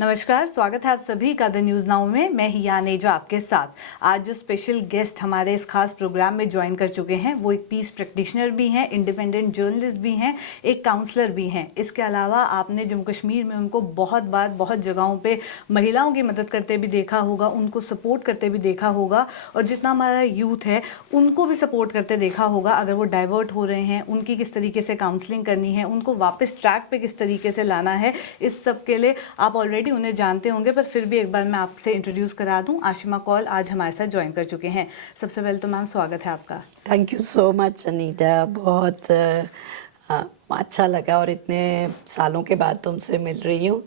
नमस्कार, स्वागत है आप सभी का द न्यूज़ नाउ में। मैं हिया नेजा आपके साथ। आज जो स्पेशल गेस्ट हमारे इस खास प्रोग्राम में ज्वाइन कर चुके हैं वो एक पीस प्रैक्टिशनर भी हैं, इंडिपेंडेंट जर्नलिस्ट भी हैं, एक काउंसलर भी हैं। इसके अलावा आपने जम्मू कश्मीर में उनको बहुत बार बहुत जगहों पे महिलाओं की मदद करते भी देखा होगा, उनको सपोर्ट करते भी देखा होगा, और जितना हमारा यूथ है उनको भी सपोर्ट करते देखा होगा। अगर वो डाइवर्ट हो रहे हैं, उनकी किस तरीके से काउंसलिंग करनी है, उनको वापस ट्रैक पे किस तरीके से लाना है, इस सब के लिए आप ऑलरेडी उन्हें जानते होंगे, पर फिर भी एक बार मैं आपसे इंट्रोड्यूस करा दूं। आशिमा कौल आज हमारे साथ ज्वाइन कर चुके हैं। सबसे पहले तो मैम स्वागत है आपका। Thank you so much Anita, बहुत अच्छा लगा और इतने सालों के बाद तुमसे मिल रही हूँ।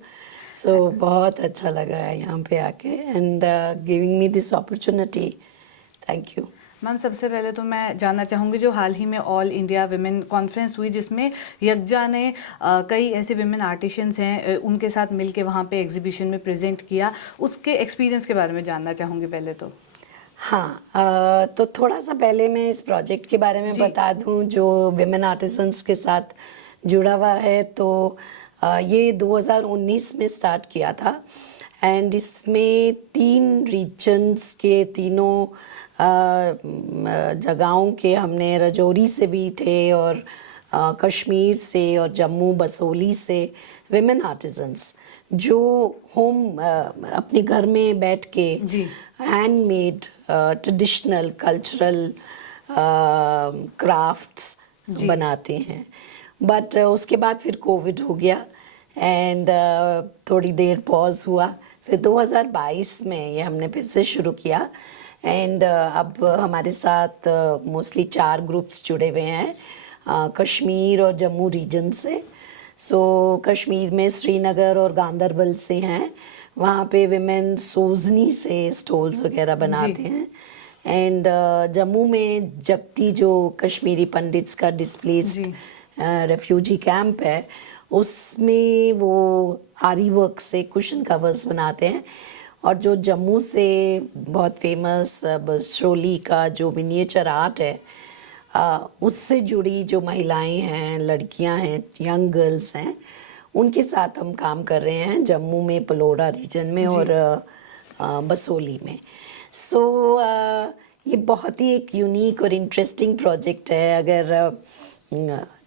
बहुत अच्छा लग रहा है यहाँ पे आके and giving me this opportunity. Thank you ma'am. सबसे पहले तो मैं जानना चाहूँगी, जो हाल ही में ऑल इंडिया विमेन कॉन्फ्रेंस हुई जिसमें यज्ञा ने कई ऐसे विमेन आर्टिशियंस हैं उनके साथ मिलके वहाँ पे एग्जीबिशन में प्रेजेंट किया, उसके एक्सपीरियंस के बारे में जानना चाहूँगी पहले तो। हाँ, तो थोड़ा सा पहले मैं इस प्रोजेक्ट के बारे में बता दूँ जो विमेन आर्टिसंस के साथ जुड़ा हुआ है। तो ये 2019 में स्टार्ट किया था एंड इसमें 3 रीजन्स के तीनों जगहों के हमने, रजौरी से भी थे और कश्मीर से और जम्मू बसोली से विमेन आर्टिजन्स जो होम अपने घर में बैठ के हैंडमेड ट्रेडिशनल कल्चरल क्राफ्ट्स बनाते हैं। बट उसके बाद फिर कोविड हो गया एंड थोड़ी देर पॉज हुआ। फिर 2022 में ये हमने फिर से शुरू किया एंड अब हमारे साथ मोस्टली 4 ग्रुप्स जुड़े हुए हैं कश्मीर और जम्मू रीजन से। कश्मीर में श्रीनगर और गांदरबल से हैं, वहाँ पे विमेन सोजनी से स्टॉल्स वगैरह बनाते हैं। एंड जम्मू में जगती जो कश्मीरी पंडित्स का डिस्प्लेस्ड रेफ्यूजी कैंप है, उसमें वो आरी वर्क से कुशन कवर्स बनाते हैं। और जो जम्मू से बहुत फेमस बसोली का जो मिनिएचर आर्ट है, उससे जुड़ी जो महिलाएं हैं, लड़कियां हैं, यंग गर्ल्स हैं, उनके साथ हम काम कर रहे हैं जम्मू में, पलोड़ा रीजन में और बसोली में। ये बहुत ही एक यूनिक और इंटरेस्टिंग प्रोजेक्ट है। अगर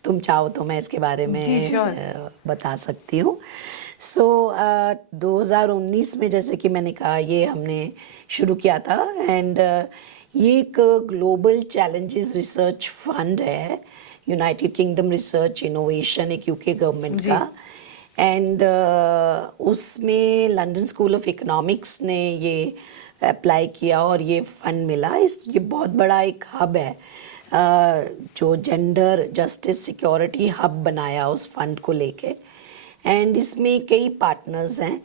तुम चाहो तो मैं इसके बारे में बता सकती हूँ। 2019 में जैसे कि मैंने कहा ये हमने शुरू किया था एंड ये एक ग्लोबल चैलेंजेस रिसर्च फंड है, यूनाइटेड किंगडम रिसर्च इनोवेशन, एक यूके गवर्नमेंट का। एंड उसमें लंदन स्कूल ऑफ इकोनॉमिक्स ने ये अप्लाई किया और ये फंड मिला। ये बहुत बड़ा एक हब है जो जेंडर जस्टिस सिक्योरिटी हब बनाया उस फंड को लेके। एंड इसमें कई पार्टनर्स हैं,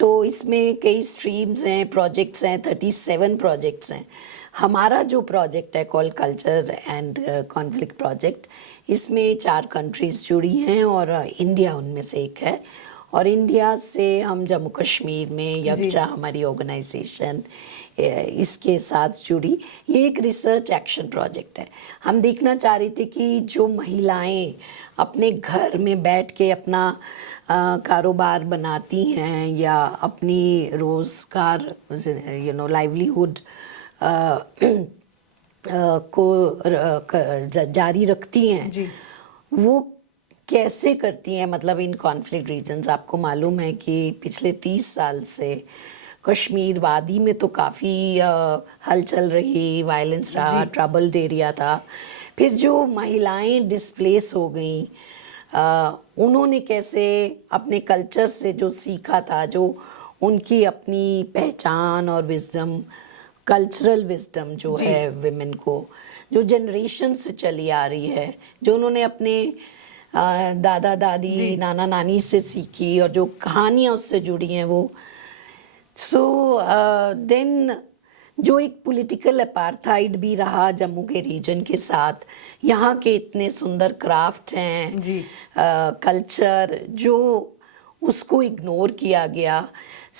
तो इसमें कई स्ट्रीम्स हैं, प्रोजेक्ट्स हैं, 37 प्रोजेक्ट्स हैं। हमारा जो प्रोजेक्ट है call culture and conflict project, इसमें 4 कंट्रीज़ जुड़ी हैं और इंडिया उनमें से एक है। और इंडिया से हम जम्मू कश्मीर में यज्ञा हमारी ऑर्गेनाइजेशन इसके साथ जुड़ी। ये एक रिसर्च एक्शन प्रोजेक्ट है। हम देखना चाह रहे थे कि जो महिलाएं अपने घर में बैठ के अपना कारोबार बनाती हैं या अपनी रोज़गार लाइवलीहुड को जारी रखती हैं, वो कैसे करती हैं, मतलब इन कॉन्फ्लिक्ट रीजन्स। आपको मालूम है कि पिछले 30 साल से कश्मीर वादी में तो काफ़ी हलचल रही, वायलेंस रहा, ट्रबल्ड एरिया था। फिर जो महिलाएं डिस्प्लेस हो गई, उन्होंने कैसे अपने कल्चर से जो सीखा था, जो उनकी अपनी पहचान और विजडम, कल्चरल विजडम जो है विमेन को, जो जनरेशन से चली आ रही है, जो उन्होंने अपने दादा दादी नाना नानी से सीखी और जो कहानियाँ उससे जुड़ी हैं वो। देन जो एक पॉलिटिकल अपार्थाइड भी रहा जम्मू के रीजन के साथ, यहाँ के इतने सुंदर क्राफ्ट हैं, कल्चर, जो उसको इग्नोर किया गया।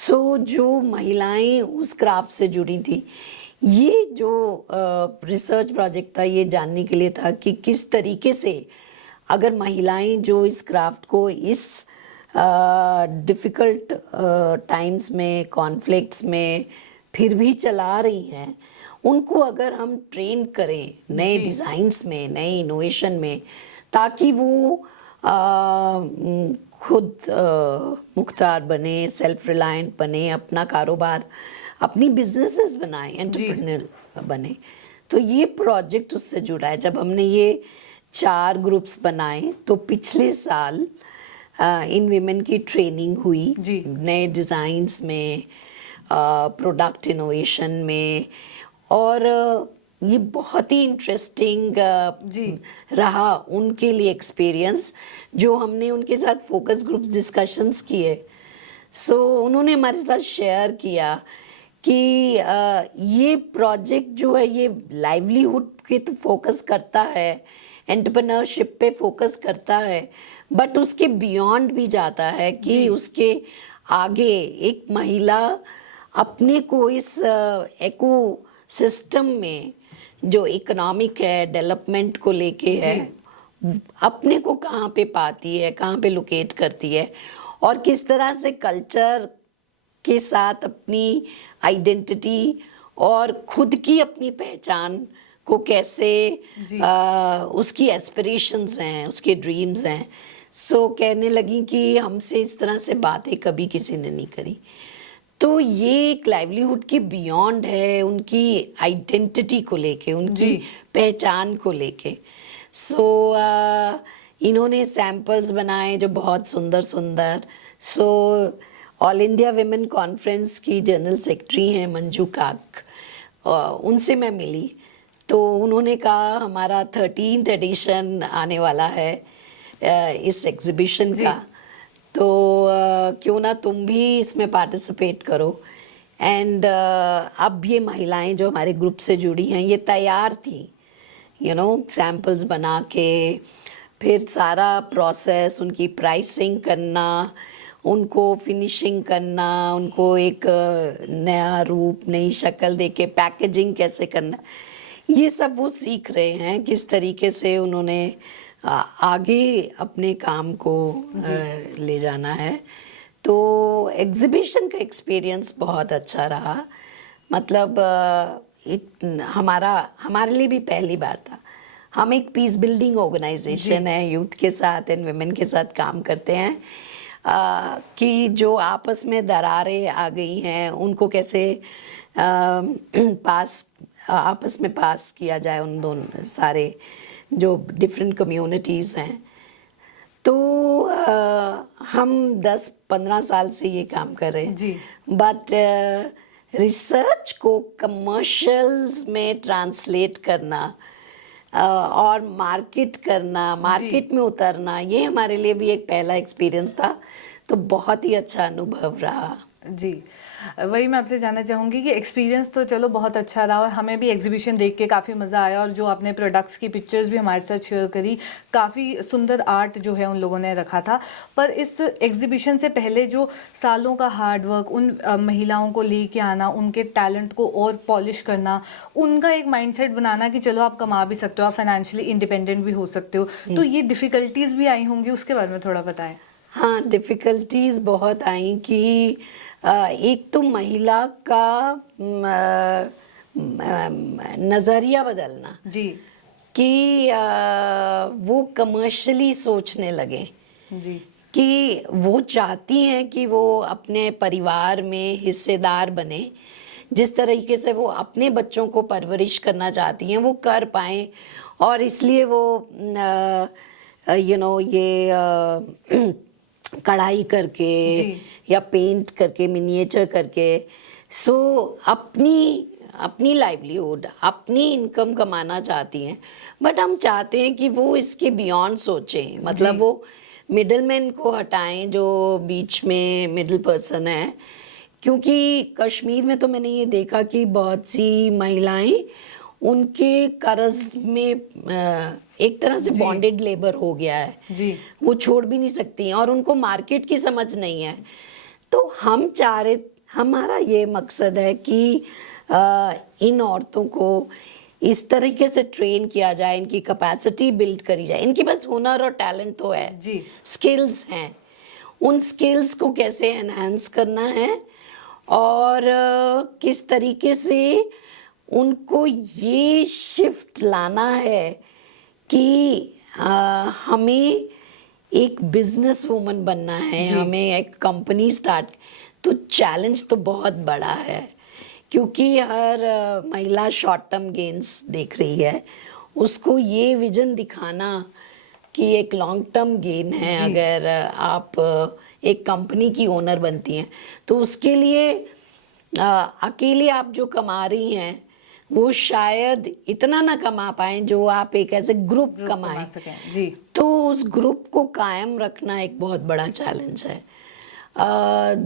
जो महिलाएं उस क्राफ्ट से जुड़ी थी, ये जो रिसर्च प्रोजेक्ट था ये जानने के लिए था कि किस तरीके से अगर महिलाएं जो इस क्राफ्ट को इस डिफ़िकल्ट टाइम्स में, कॉन्फ्लिक्ट्स में फिर भी चला रही हैं, उनको अगर हम ट्रेन करें नए डिज़ाइंस में, नए इनोवेशन में, ताकि वो खुद मुख्तार बने, सेल्फ रिलायंट बने, अपना कारोबार, अपनी बिजनेसेस बनाएं, एंटरप्रेन्योर बने। तो ये प्रोजेक्ट उससे जुड़ा है। जब हमने ये 4 ग्रुप्स बनाए तो पिछले साल इन विमेन की ट्रेनिंग हुई नए डिज़ाइंस में, प्रोडक्ट इनोवेशन में, और ये बहुत ही इंटरेस्टिंग रहा उनके लिए एक्सपीरियंस, जो हमने उनके साथ फोकस ग्रुप डिस्कशंस किए। सो उन्होंने हमारे साथ शेयर किया कि ये प्रोजेक्ट जो है ये लाइवलीहुड पे तो फोकस करता है, एंटरप्रेन्योरशिप पे फोकस करता है, बट उसके बियॉन्ड भी जाता है कि उसके आगे एक महिला अपने को इस इको सिस्टम में जो इकोनॉमिक है, डेवलपमेंट को लेके है, अपने को कहाँ पे पाती है, कहाँ पे लोकेट करती है, और किस तरह से कल्चर के साथ अपनी आइडेंटिटी और खुद की अपनी पहचान को कैसे उसकी एस्पिरेशंस हैं, उसके ड्रीम्स हैं। सो कहने लगी कि हमसे इस तरह से बातें कभी किसी ने नहीं करी। तो ये एक लाइवलीहुड की बियॉन्ड है, उनकी आइडेंटिटी को लेके, उनकी पहचान को लेके। सो इन्होंने सैम्पल्स बनाए जो बहुत सुंदर सुंदर। So all India women conference की जनरल सेक्रेटरी हैं मंजू काक, उनसे मैं मिली तो उन्होंने कहा हमारा 13th एडिशन आने वाला है इस एग्जीबिशन का, तो क्यों ना तुम भी इसमें पार्टिसिपेट करो। एंड अब ये महिलाएं जो हमारे ग्रुप से जुड़ी हैं ये तैयार थी, सैम्पल्स बना के, फिर सारा प्रोसेस, उनकी प्राइसिंग करना, उनको फिनिशिंग करना, उनको एक नया रूप, नई शक्ल देके पैकेजिंग कैसे करना, ये सब वो सीख रहे हैं किस तरीके से उन्होंने आगे अपने काम को ले जाना है। तो एग्जीबिशन का एक्सपीरियंस बहुत अच्छा रहा। मतलब हमारे लिए भी पहली बार था। हम एक पीस बिल्डिंग ऑर्गेनाइजेशन है, यूथ के साथ एंड वुमेन के साथ काम करते हैं कि जो आपस में दरारें आ गई हैं उनको कैसे आपस में पास किया जाए, उन दोनों सारे जो डिफरेंट कम्युनिटीज़ हैं। तो हम 10-15 साल से ये काम कर रहे हैं, बट रिसर्च को कमर्शियल्स में ट्रांसलेट करना और मार्केट करना, मार्केट में उतरना, ये हमारे लिए भी एक पहला एक्सपीरियंस था। तो बहुत ही अच्छा अनुभव रहा। जी, वही मैं आपसे जानना चाहूँगी कि एक्सपीरियंस तो चलो बहुत अच्छा रहा और हमें भी एग्जीबिशन देख के काफ़ी मज़ा आया, और जो आपने प्रोडक्ट्स की पिक्चर्स भी हमारे साथ शेयर करी, काफ़ी सुंदर आर्ट जो है उन लोगों ने रखा था। पर इस एग्जीबिशन से पहले जो सालों का हार्ड वर्क, उन महिलाओं को लेके आना, उनके टैलेंट को और पॉलिश करना, उनका एक माइंडसेट बनाना कि चलो आप कमा भी सकते हो, आप फाइनेंशियली इंडिपेंडेंट भी हो सकते हो, तो ये डिफ़िकल्टीज़ भी आई होंगी, उसके बारे में थोड़ा बताएं। हाँ, डिफ़िकल्टीज़ बहुत आई कि एक तो महिला का नज़रिया बदलना कि वो कमर्शियली सोचने लगे कि वो चाहती हैं कि वो अपने परिवार में हिस्सेदार बने, जिस तरीके से वो अपने बच्चों को परवरिश करना चाहती हैं वो कर पाएँ, और इसलिए वो ये कढ़ाई करके या पेंट करके, मिनिएचर करके, सो अपनी लाइवलीहुड, अपनी इनकम कमाना चाहती हैं। बट हम चाहते हैं कि वो इसके बियॉन्ड सोचें, मतलब वो मिडलमैन को हटाएं जो बीच में मिडिल पर्सन है। क्योंकि कश्मीर में तो मैंने ये देखा कि बहुत सी महिलाएं उनके कर्ज में एक तरह से बॉन्डेड लेबर हो गया है, वो छोड़ भी नहीं सकती हैं और उनको मार्केट की समझ नहीं है। तो हमारा ये मकसद है कि इन औरतों को इस तरीके से ट्रेन किया जाए, इनकी कैपेसिटी बिल्ड करी जाए। इनके पास हुनर और टैलेंट तो है, स्किल्स हैं, उन स्किल्स को कैसे एनहांस करना है और किस तरीके से उनको ये शिफ्ट लाना है कि हमें एक बिजनेस वूमन बनना है, हमें एक कंपनी स्टार्ट। तो चैलेंज तो बहुत बड़ा है क्योंकि हर महिला शॉर्ट टर्म गेन्स देख रही है, उसको ये विजन दिखाना कि एक लॉन्ग टर्म गेन है अगर आप एक कंपनी की ओनर बनती हैं। तो उसके लिए अकेले आप जो कमा रही हैं वो शायद इतना ना कमा पाएं जो आप एक ऐसे ग्रुप कमाएं सकें। जी। तो उस ग्रुप को कायम रखना एक बहुत बड़ा चैलेंज है।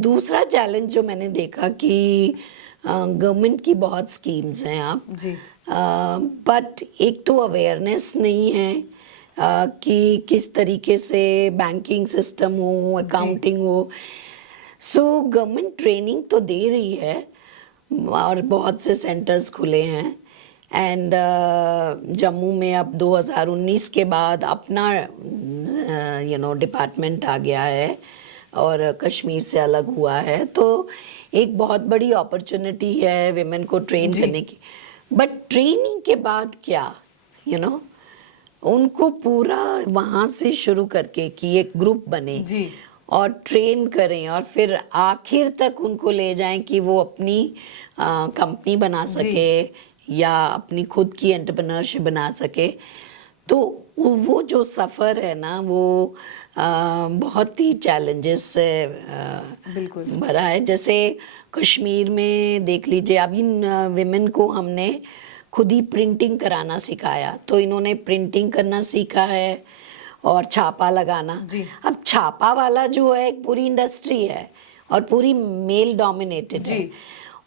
दूसरा चैलेंज जो मैंने देखा कि गवर्नमेंट की बहुत स्कीम्स हैं आप जी। बट एक तो अवेयरनेस नहीं है कि किस तरीके से बैंकिंग सिस्टम हो, अकाउंटिंग हो। सो गवर्नमेंट ट्रेनिंग तो दे रही है और बहुत से सेंटर्स खुले हैं एंड जम्मू में अब 2019 के बाद अपना डिपार्टमेंट आ गया है और कश्मीर से अलग हुआ है, तो एक बहुत बड़ी अपॉर्चुनिटी है विमेन को ट्रेन करने की। बट ट्रेनिंग के बाद क्या उनको पूरा वहाँ से शुरू करके कि एक ग्रुप बने जी। और ट्रेन करें और फिर आखिर तक उनको ले जाएं कि वो अपनी कंपनी बना सके या अपनी खुद की एंटरप्रेन्योरशिप बना सके। तो वो जो सफ़र है ना वो बहुत ही चैलेंजेस से बिल्कुल भरा है। जैसे कश्मीर में देख लीजिए, अब इन विमेन को हमने खुद ही प्रिंटिंग कराना सिखाया, तो इन्होंने प्रिंटिंग करना सीखा है और छापा लगाना। अब छापा वाला जो है एक पूरी इंडस्ट्री है और पूरी मेल डोमिनेटेड है,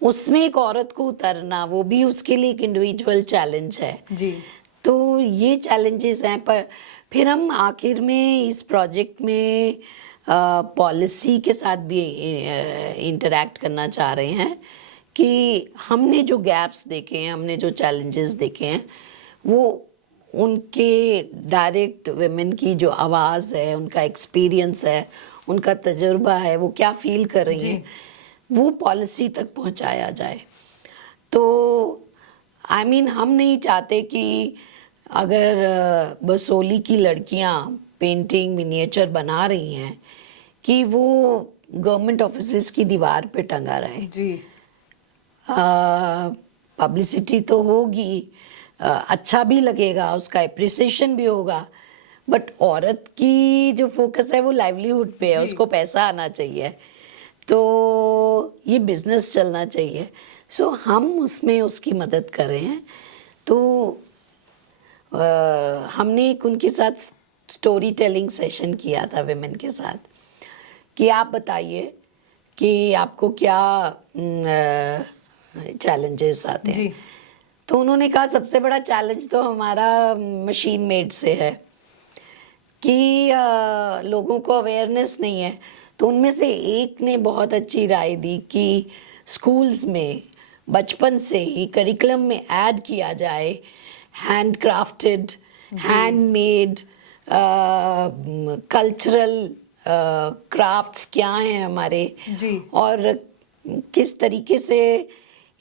उसमें एक औरत को उतरना वो भी उसके लिए एक इंडिविजुअल चैलेंज है जी। तो ये चैलेंजेस हैं। पर फिर हम आखिर में इस प्रोजेक्ट में पॉलिसी के साथ भी इंटरैक्ट करना चाह रहे हैं कि हमने जो गैप्स देखे हैं, हमने जो चैलेंजेस देखे हैं, वो उनके डायरेक्ट विमेन की जो आवाज़ है, उनका एक्सपीरियंस है, उनका तजुर्बा है, वो क्या फील कर रही हैं, वो पॉलिसी तक पहुंचाया जाए। तो हम नहीं चाहते कि अगर बसोली की लड़कियां पेंटिंग मिनिएचर बना रही हैं कि वो गवर्नमेंट ऑफिसेज की दीवार पे टंगा रहे। जी। पब्लिसिटी तो होगी, अच्छा भी लगेगा, उसका एप्रिसिएशन भी होगा, बट औरत की जो फोकस है वो लाइवलीहुड पे है, उसको पैसा आना चाहिए, तो ये बिजनेस चलना चाहिए। सो हम उसमें उसकी मदद कर रहे हैं। तो हमने एक उनके साथ स्टोरी टेलिंग सेशन किया था विमेन के साथ कि आप बताइए कि आपको क्या चैलेंजेस आते हैं। तो उन्होंने कहा सबसे बड़ा चैलेंज तो हमारा मशीन मेड से है कि लोगों को अवेयरनेस नहीं है। तो उनमें से एक ने बहुत अच्छी राय दी कि स्कूल्स में बचपन से ही करिकुलम में ऐड किया जाए hand crafted, handmade cultural crafts क्या हैं हमारे और किस तरीके से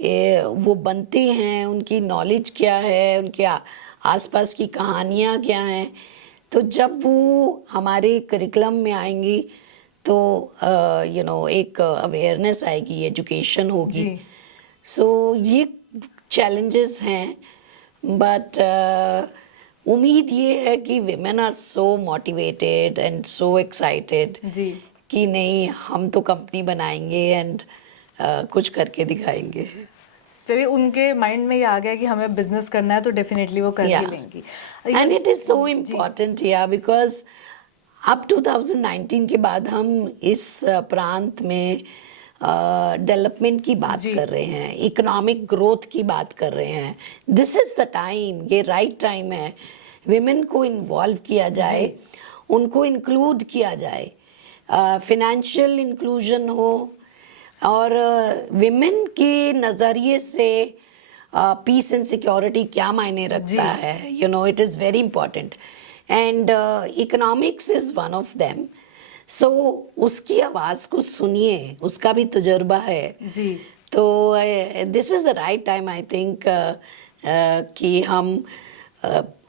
वो बनते हैं, उनकी नॉलेज क्या है, उनके आसपास की कहानियाँ क्या हैं। तो जब वो हमारे करिकुलम में आएंगी तो एक अवेयरनेस आएगी, एजुकेशन होगी। सो ये चैलेंजेस हैं, बट उम्मीद ये है कि women are so motivated and so excited कि नहीं हम तो कंपनी बनाएंगे एंड कुछ करके दिखाएंगे। चलिए, उनके माइंड में ये आ गया कि हमें बिजनेस करना है तो डेफिनेटली वो कर ही लेंगी। And it is so important because अब 2019 के बाद हम इस प्रांत में डेवलपमेंट की बात कर रहे हैं, इकोनॉमिक ग्रोथ की बात कर रहे हैं। दिस इज द टाइम, ये राइट टाइम है विमेन को इन्वॉल्व किया जाए, उनको इंक्लूड किया जाए, फिनेंशियल इंक्लूजन हो और विमेन के नज़रिए से पीस एंड सिक्योरिटी क्या मायने रखता है, it is very important and economics is one of them. So उसकी आवाज़ को सुनिए, उसका भी तजुर्बा है। जी तो this is the right time I think कि हम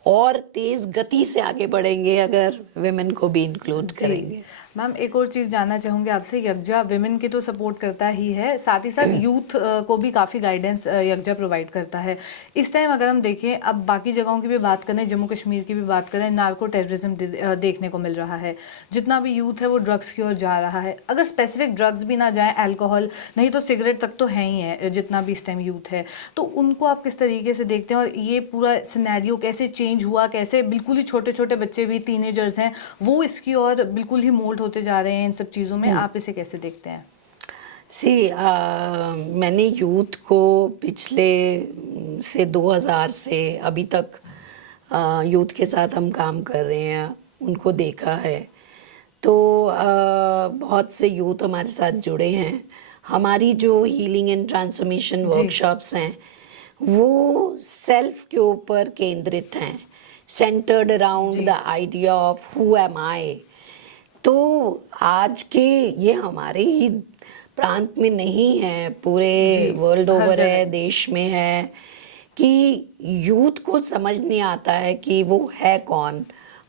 और तेज़ गति से आगे बढ़ेंगे अगर विमेन को भी इंक्लूड करेंगे। मैम, एक और चीज़ जानना चाहूँगी आपसे। यज्ञा विमेन की तो सपोर्ट करता ही है, साथ ही साथ यूथ को भी काफ़ी गाइडेंस यज्ञा प्रोवाइड करता है। इस टाइम अगर हम देखें, अब बाकी जगहों की भी बात करें, जम्मू कश्मीर की भी बात करें, नार्को टेररिज्म देखने को मिल रहा है। जितना भी यूथ है वो ड्रग्स की ओर जा रहा है। अगर स्पेसिफिक ड्रग्स भी ना जाए, अल्कोहल नहीं तो सिगरेट तक तो है ही है, जितना भी इस टाइम यूथ है, तो उनको आप किस तरीके से देखते हैं? और ये पूरा सिनेरियो कैसे चेंज हुआ, कैसे बिल्कुल ही छोटे छोटे बच्चे भी, टीनेजर्स हैं, वो इसकी और बिल्कुल ही मोल्ड होते जा रहे हैं इन सब चीज़ों में, आप इसे कैसे देखते हैं? मैंने यूथ को पिछले से 2000 से अभी तक यूथ के साथ हम काम कर रहे हैं, उनको देखा है। तो बहुत से यूथ हमारे साथ जुड़े हैं। हमारी जो हीलिंग एंड ट्रांसफॉर्मेशन वर्कशॉप्स हैं वो सेल्फ के ऊपर केंद्रित हैं, centred around the idea of who am I. तो आज के ये हमारे ही प्रांत में नहीं है, पूरे वर्ल्ड ओवर है, देश में है, कि यूथ को समझ नहीं आता है कि वो है कौन,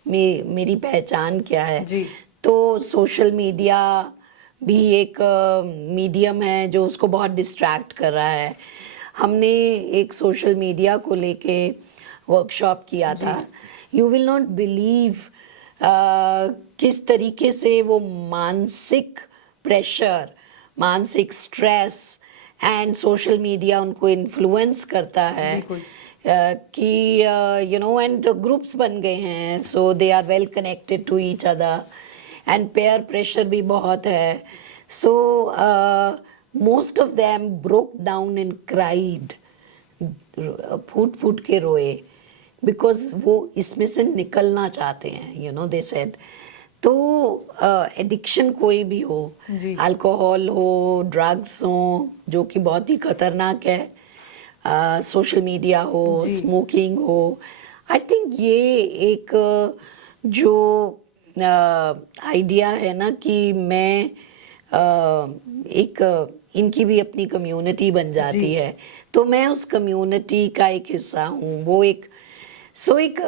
मेरी पहचान क्या है। तो सोशल मीडिया भी एक मीडियम है जो उसको बहुत डिस्ट्रैक्ट कर रहा है। हमने एक सोशल मीडिया को लेके वर्कशॉप किया था। यू विल नॉट बिलीव किस तरीके से वो मानसिक प्रेशर, मानसिक स्ट्रेस एंड सोशल मीडिया उनको इन्फ्लुएंस करता है कि यू नो, एंड ग्रुप्स बन गए हैं, so they are well connected to each other, and peer pressure भी बहुत है। So most of them broke down and cried, फूट फूट के रोए, बिकॉज वो इसमें से निकलना चाहते हैं, यू नो, दे सेड। तो एडिक्शन कोई भी हो, अल्कोहल हो, ड्रग्स हो जो कि बहुत ही खतरनाक है, सोशल मीडिया हो, स्मोकिंग हो, आई थिंक ये एक जो आइडिया है ना कि मैं एक इनकी भी अपनी कम्युनिटी बन जाती है, तो मैं उस कम्युनिटी का एक हिस्सा हूँ। वो एक एक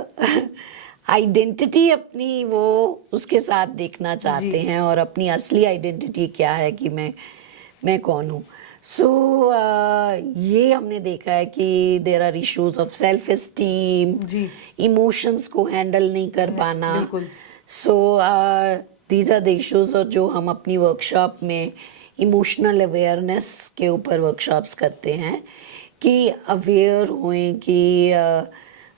आइडेंटिटी अपनी वो उसके साथ देखना चाहते हैं, और अपनी असली आइडेंटिटी क्या है कि मैं कौन हूँ। ये हमने देखा है कि there are issues of self esteem, emotions को हैंडल नहीं कर पाना। दीज आर द इश्यूज, और जो हम अपनी वर्कशॉप में इमोशनल अवेयरनेस के ऊपर वर्कशॉप्स करते हैं कि अवेयर होएं कि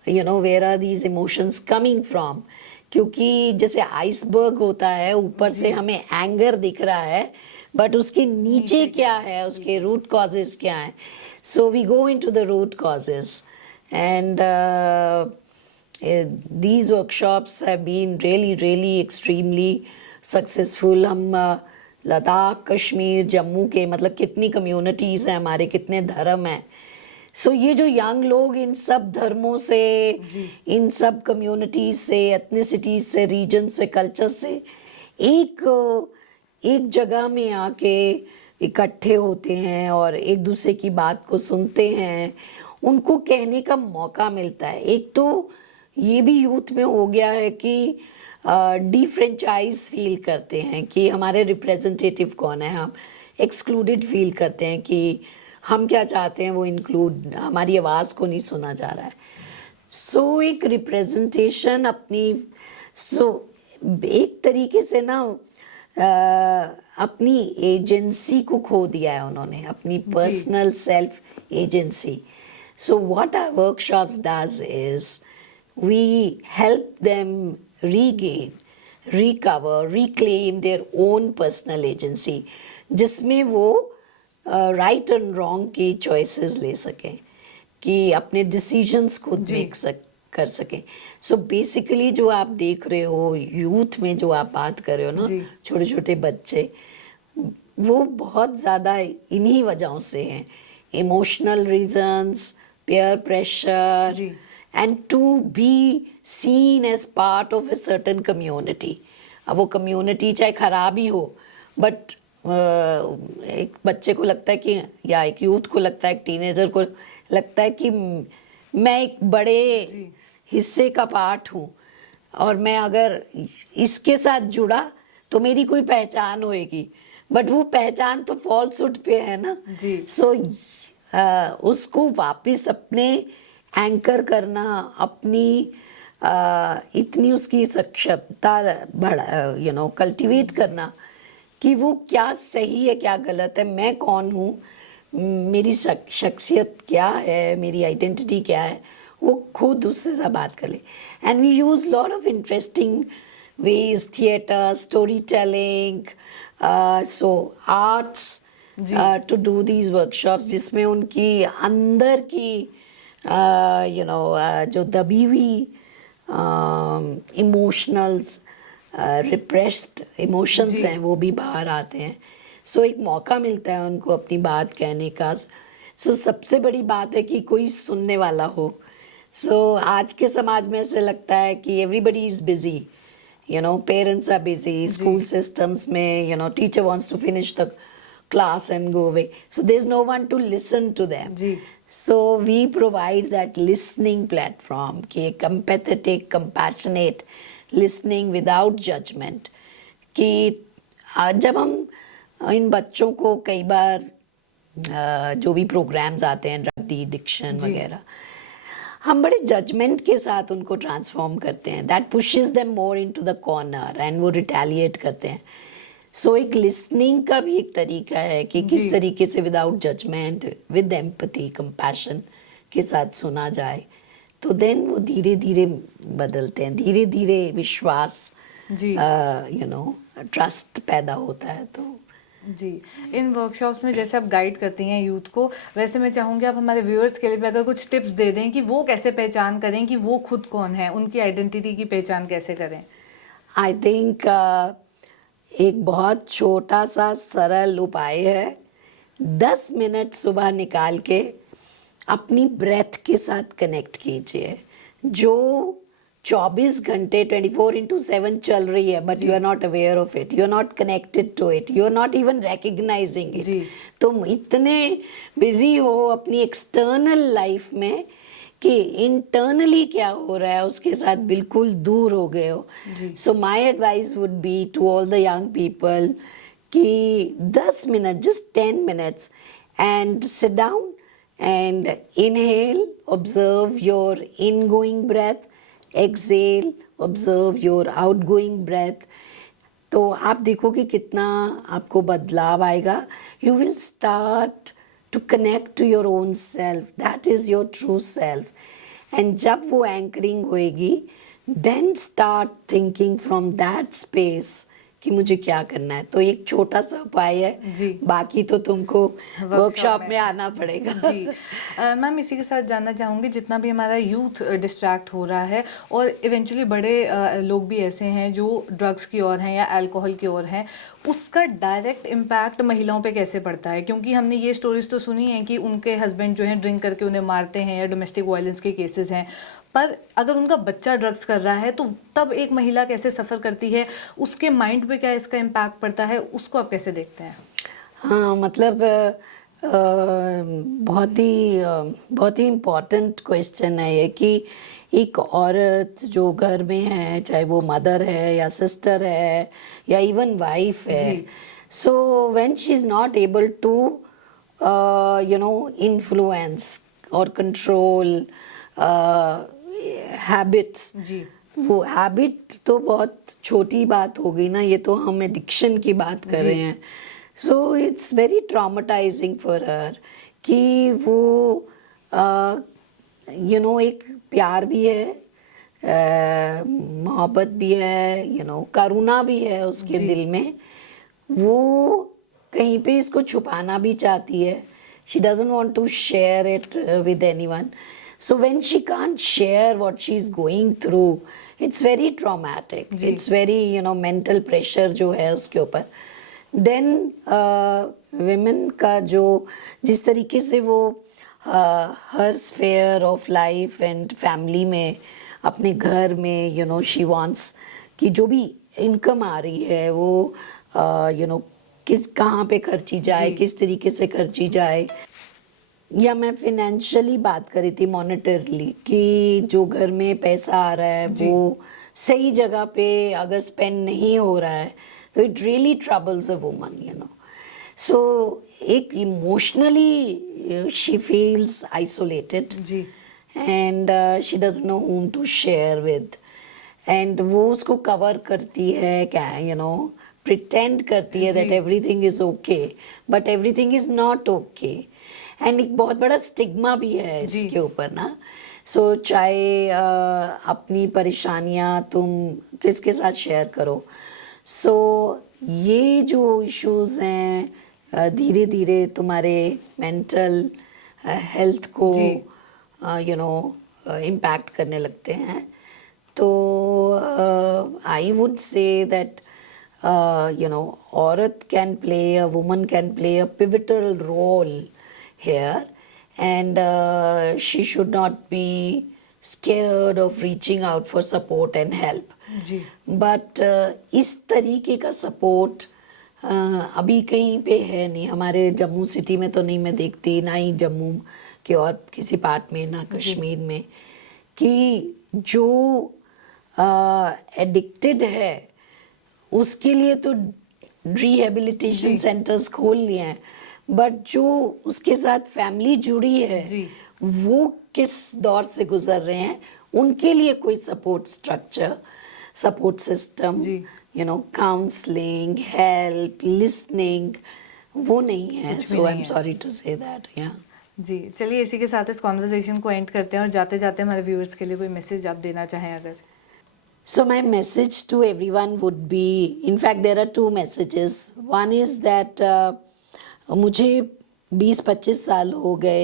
you know, where are these emotions coming from. क्योंकि जैसे आइसबर्ग होता है, ऊपर से हमें एंगर दिख रहा है, बट उसके नीचे क्या है, उसके रूट कॉजेस क्या है। So we go into the root causes, and these workshops have been really extremely successful. हम लद्दाख, कश्मीर, जम्मू के, मतलब कितनी कम्युनिटीज़ हैं हमारे, कितने धर्म हैं। ये जो यंग लोग इन सब धर्मों से, इन सब कम्युनिटीज से, एथनिसिटीज से, रीजन से, कल्चर से एक जगह में आके इकट्ठे होते हैं और एक दूसरे की बात को सुनते हैं, उनको कहने का मौका मिलता है। एक तो ये भी यूथ में हो गया है कि डिफ्रेंचाइज फील करते हैं कि हमारे रिप्रेजेंटेटिव कौन है, हम एक्सक्लूडेड फील करते हैं कि हम क्या चाहते हैं वो इंक्लूड, हमारी आवाज़ को नहीं सुना जा रहा है। एक रिप्रेजेंटेशन अपनी, एक तरीके से ना अपनी एजेंसी को खो दिया है उन्होंने, अपनी personal self agency. What our workshops does is we help them regain, recover, reclaim their own personal agency, जिसमें वो राइट एंड रॉन्ग की चॉइसेस ले सकें, कि अपने डिसीजंस खुद कर सकें। बेसिकली जो आप देख रहे हो यूथ में, जो आप बात कर रहे हो ना, छोटे छोटे बच्चे, वो बहुत ज़्यादा इन्हीं वजहों से हैं, emotional reasons, peer pressure, and to be seen as part of a certain community, अब वो कम्युनिटी चाहे खराब ही हो, बट एक बच्चे को लगता है कि, या एक यूथ को लगता है, एक टीनेजर को लगता है कि मैं एक बड़े हिस्से का पार्ट हूँ और मैं अगर इसके साथ जुड़ा तो मेरी कोई पहचान होएगी, बट वो पहचान तो फॉल्सहुड पे है ना जी। सो उसको वापस अपने एंकर करना, अपनी इतनी उसकी सक्षमता बढ़ा कल्टीवेट करना कि वो क्या सही है क्या गलत है, मैं कौन हूँ, मेरी शख्सियत क्या है, मेरी आइडेंटिटी क्या है, वो खुद उससे सब बात कर ले. And we use lot of interesting ways, theater, storytelling, so arts, to do these workshops जिसमें उनकी अंदर की जो दबी हुई इमोशनल्स, रिप्रेस्ड इमोशंस हैं वो भी बाहर आते हैं. सो एक मौका मिलता है उनको अपनी बात कहने का. सो सबसे बड़ी बात है कि कोई सुनने वाला हो. सो आज के समाज में ऐसे लगता है कि everybody is busy, parents are busy, school systems में teacher wants to finish the class and go away, so there's no one to listen to them. So we provide that listening platform कि एक empathetic, compassionate listening without judgment. कि जब हम इन बच्चों को कई बार जो भी प्रोग्राम्स आते हैं, ड्रग एडिक्शन वगैरह, हम बड़े जजमेंट के साथ उनको ट्रांसफॉर्म करते हैं. That pushes them more into the corner and वो रिटेलिएट करते हैं. सो एक लिसनिंग का भी एक तरीका है कि किस तरीके से without judgement, with empathy, compassion के साथ सुना जाए, तो देन वो धीरे धीरे बदलते हैं, धीरे धीरे विश्वास, ट्रस्ट पैदा होता है. तो जी, इन वर्कशॉप्स में जैसे आप गाइड करती हैं यूथ को, वैसे मैं चाहूँगी आप हमारे व्यूअर्स के लिए भी अगर कुछ टिप्स दे दें कि वो कैसे पहचान करें कि वो खुद कौन है, उनकी आइडेंटिटी की पहचान कैसे करें. आई थिंक एक बहुत छोटा सा सरल उपाय है, 10 मिनट सुबह निकाल के अपनी ब्रेथ के साथ कनेक्ट कीजिए. जो 24 घंटे 24/7 चल रही है, but you are not aware of it, you are not connected to it, you are not even recognizing it. तुम इतने बिजी हो अपनी एक्सटर्नल लाइफ में कि इंटरनली क्या हो रहा है उसके साथ बिल्कुल दूर हो गए हो. So my advice would be to all the young people कि 10 minute, just 10 minutes, and sit down and inhale, observe your ingoing breath, exhale, observe your outgoing breath. तो आप देखोगे कितना आपको बदलाव आएगा. You will start to connect to your own self. That is your true self. And जब वो anchoring होएगी, then start thinking from that space कि मुझे क्या करना है. तो एक छोटा सा उपाय है, बाकी तो तुमको वर्कशॉप में आना पड़ेगा. जी मैम, इसी के साथ जानना चाहूँगी, जितना भी हमारा यूथ डिस्ट्रैक्ट हो रहा है और इवेंचुअली बड़े लोग भी ऐसे हैं जो ड्रग्स की ओर हैं या अल्कोहल की ओर हैं, उसका डायरेक्ट इम्पैक्ट महिलाओं पे कैसे पड़ता है? क्योंकि हमने ये स्टोरीज तो सुनी हैं कि उनके हस्बैंड जो हैं ड्रिंक करके उन्हें मारते हैं या डोमेस्टिक वायलेंस के केसेस हैं, पर अगर उनका बच्चा ड्रग्स कर रहा है तो तब एक महिला कैसे सफ़र करती है, उसके माइंड पे क्या इसका इम्पैक्ट पड़ता है, उसको आप कैसे देखते हैं? हाँ, मतलब बहुत ही इम्पोर्टेंट क्वेश्चन है ये कि एक औरत जो घर में है, चाहे वो मदर है या सिस्टर है या इवन वाइफ है, so when she is not able to influence और कंट्रोल हैबिट्स, वो हैबिट तो बहुत छोटी बात हो गई ना, ये तो हम एडिक्शन की बात कर रहे हैं. So it's very traumatising for her कि वो एक प्यार भी है, मोहब्बत भी है, करुणा भी है उसके दिल में, वो कहीं पे इसको छुपाना भी चाहती है. She doesn't want to share it with anyone. So when she can't share what she's going through, it's very traumatic. It's very, mental pressure जो है उसके ऊपर. Then women का जो जिस तरीके से वो her sphere of life and family में, अपने घर में, she wants कि जो भी इनकम आ रही है वो किस कहाँ पे खर्ची जाए, जी। किस तरीके से खर्ची जाए, या मैं फिनेंशियली बात करी थी मॉनेटरली कि जो घर में पैसा आ रहा है जी। वो सही जगह पे अगर स्पेंड नहीं हो रहा है तो it really troubles a woman. So एक इमोशनली शी फील्स आइसोलेटेड जी। And she doesn't know whom to share with, and वो उसको कवर करती है क्या, प्रिटेंड करती है जी। That everything is okay, but everything is not okay. And एक बहुत बड़ा स्टिग्मा भी है जी। इसके ऊपर ना. सो चाहे अपनी परेशानियां तुम किसके साथ शेयर करो. सो ये जो इश्यूज हैं धीरे धीरे तुम्हारे मेंटल हेल्थ को जी। इम्पैक्ट करने लगते हैं. तो आई वुड से दैट औरत can play, a woman can play a pivotal role here, and she should not be scared of reaching out for support and help. जी। But इस तरीके का सपोर्ट अभी कहीं पे है नहीं. हमारे जम्मू सिटी में तो नहीं मैं देखती, ना ही जम्मू के और किसी पार्ट में, ना कश्मीर में, कि जो एडिक्टेड है उसके लिए तो रिहेबिलिटेशन जी। सेंटर्स खोल लिए हैं, बट जो उसके साथ फैमिली जुड़ी है जी। वो किस दौर से गुजर रहे हैं, उनके लिए कोई सपोर्ट स्ट्रक्चर, सपोर्ट सिस्टम, जी। काउंसलिंग, हेल्प, लिसनिंग, वो नहीं है. कुछ भी सो आई नहीं एम है। Sorry to say that. या जी, चलिए इसी के साथ इस कॉन्वर्सेशन को एंड करते हैं और जाते जाते हमारे व्यूअर्स के लिए कोई मैसेज आप देना चाहें अगर. So my message to everyone would be, in fact there are two messages. One is that मुझे 20-25 साल हो गए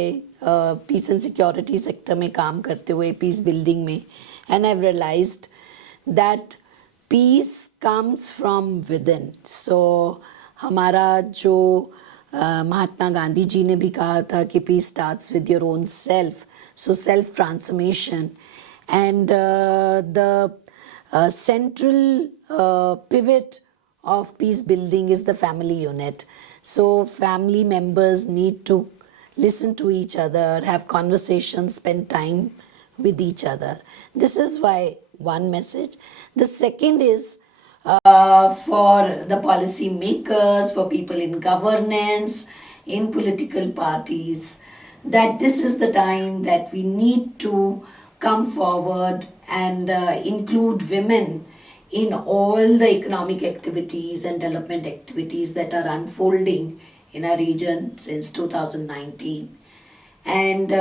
पीस एंड सिक्योरिटी सेक्टर में काम करते हुए, पीस बिल्डिंग में, and I have realised that peace comes from within. So हमारा जो महात्मा गांधी जी ने भी कहा था कि peace starts with your own self. So self transformation and the central pivot of peace building is the family unit. So family members need to listen to each other, have conversations, spend time with each other. This is why one message. The second is for the policy makers, for people in governance, in political parties, that this is the time that we need to come forward and include women in all the economic activities and development activities that are unfolding in our region since 2019. And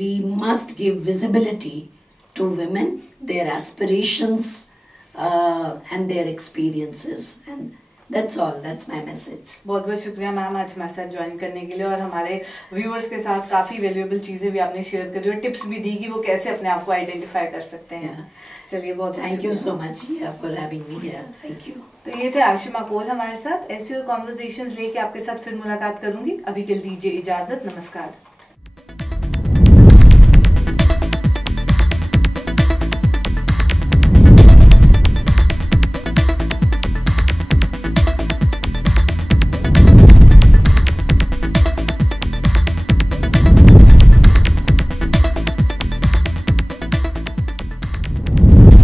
we must give visibility to women, their aspirations and their experiences. And that's all. That's my message. बहुत बहुत शुक्रिया ma'am आज हमारे साथ join करने के लिए और हमारे व्यूअर्स के साथ काफ़ी वैल्यूएबल चीज़ें भी आपने शेयर करी और टिप्स भी दी कि वो कैसे अपने आप को आइडेंटिफाई कर सकते हैं. चलिए बहुत Thank you so much for having me here. Thank you. तो ये थे आशिमा कोल हमारे साथ. ऐसी कॉन्वर्सेशंस लेके आपके साथ फिर मुलाकात करूंगी. अभी के लिए दीजिए इजाज़त. नमस्कार.